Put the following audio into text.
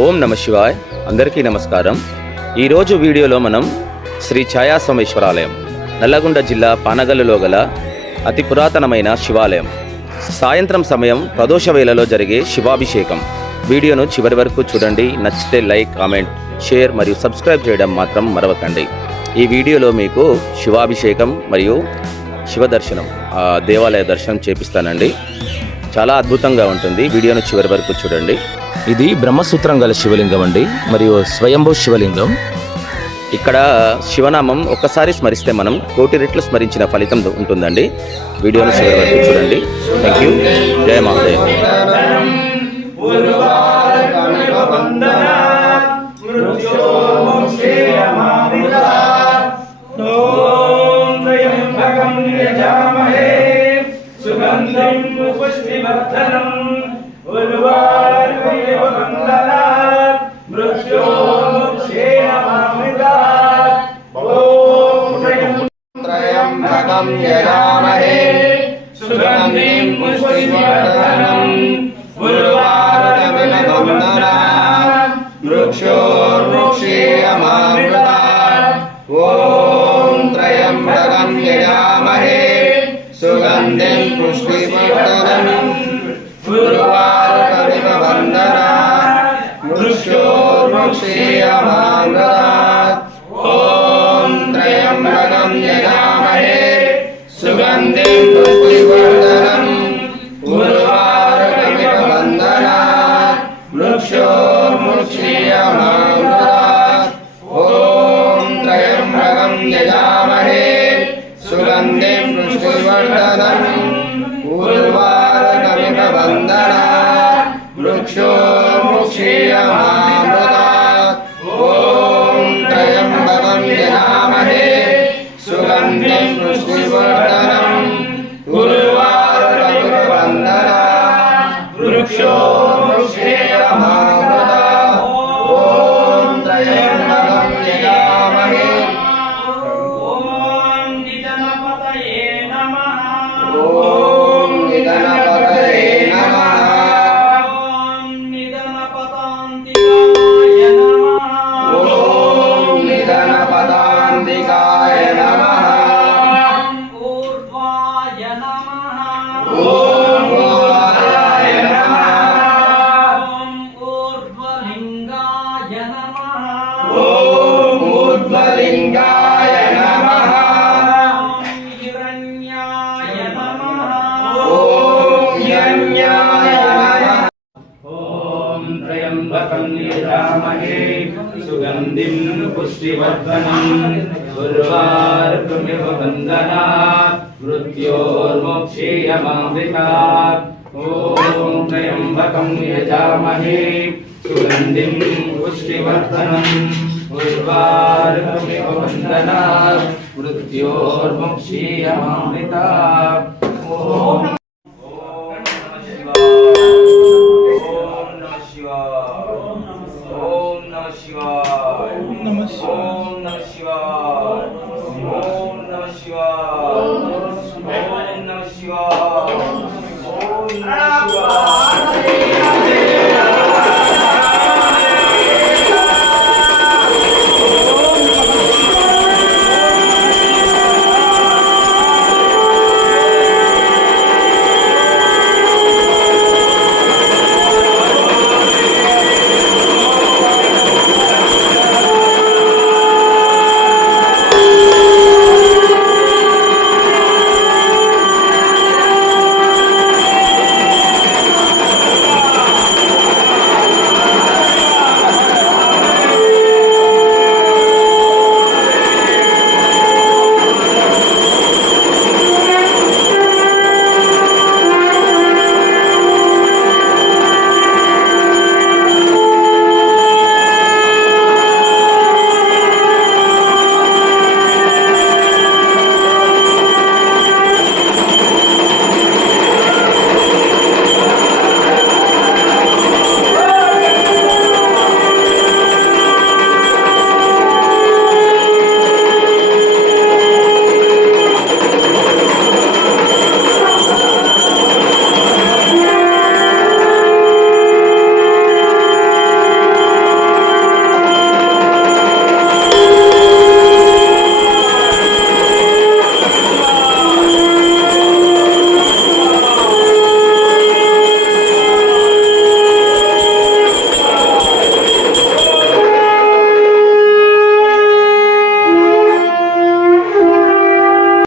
ఓం నమ శివాయ్. అందరికీ నమస్కారం. ఈరోజు వీడియోలో మనం శ్రీ ఛాయా సోమేశ్వరాలయం, నల్లగొండ జిల్లా పానగల్లులో గల అతి పురాతనమైన శివాలయం. సాయంత్రం సమయం ప్రదోష వేళలో జరిగే శివాభిషేకం. వీడియోను చివరి వరకు చూడండి. నచ్చితే లైక్, కామెంట్, షేర్ మరియు సబ్స్క్రైబ్ చేయడం మాత్రం మరవకండి. ఈ వీడియోలో మీకు శివాభిషేకం మరియు శివ దర్శనం, దేవాలయ దర్శనం చేపిస్తానండి. చాలా అద్భుతంగా ఉంటుంది. వీడియోను చివరి వరకు చూడండి. ఇది బ్రహ్మసూత్రం గల శివలింగం అండి, మరియు స్వయంభూ శివలింగం. ఇక్కడ శివనామం ఒక్కసారి స్మరిస్తే మనం కోటి రెట్లు స్మరించిన ఫలితం ఉంటుందండి. వీడియోను చివరి వరకు చూడండి. Thank you. జయ మహాదేవ్. సుగంధం పుష్టివర్ధనం ఉర్వారుకమివ వందనాత్ మృత్యోర్ముక్షేయమామృతాత్. ఓం త్రయంబకం యజామహే సుగంధిం పుష్టివర్ధనం ఉర్వారుకమివ వందనాత్ మృత్యోర్ముక్షేయమామృతాత్. ఓం త్రయంబకం యజామహే సుగంధిం పుష్టివర్ధనం ఉర్వారుకమివ వందనాత్ మృత్యోర్ముక్షేయమామృతాత్. ఓం త్రయంబకం యజామహే సుగంధిం పుష్టివర్ధనం ఉర్వారుకమివ వందనాత్ మృత్యోర్ముక్షేయమామృతాత్. ఓం త్రయంబకం యజామహే సుగంధిం పుష్టివర్ధనం ఉర్వారుకమివ వందనాత్ మృత్యోర్ముక్షేయమామృతాత్. ఓం త్రయంబకం యజామహే సుగంధిం పుష్టివర్ధనం ఉర్వారుకమివ వందనాత్ మృత్యోర్ముక్షేయమామృతాత్. ఓం త్రయంబకం యజామహే. ఓం నిగణపతయే నమః. ఓం నిగణపదాంతికాయ నమః. ఓం ఊర్ధ్వాయ నమః. ఓం ఊర్ధ్వలింగాయ నమః. ఓం హిరణ్యాయ నమః. ఓం త్రయంబకం యజామహే సుగంధిం పుష్టివర్ధనం ఉర్వారుకమివ వందనాత్ మృత్యోర్ముక్షేయమామృతాత్. ఓం త్రయంబకం యజామహే సుగంధిం పుష్టివర్ధనం ఉర్వారుకమివ వందనాత్ మృత్యోర్ముక్షేయమామృతాత్. ఓం ఓం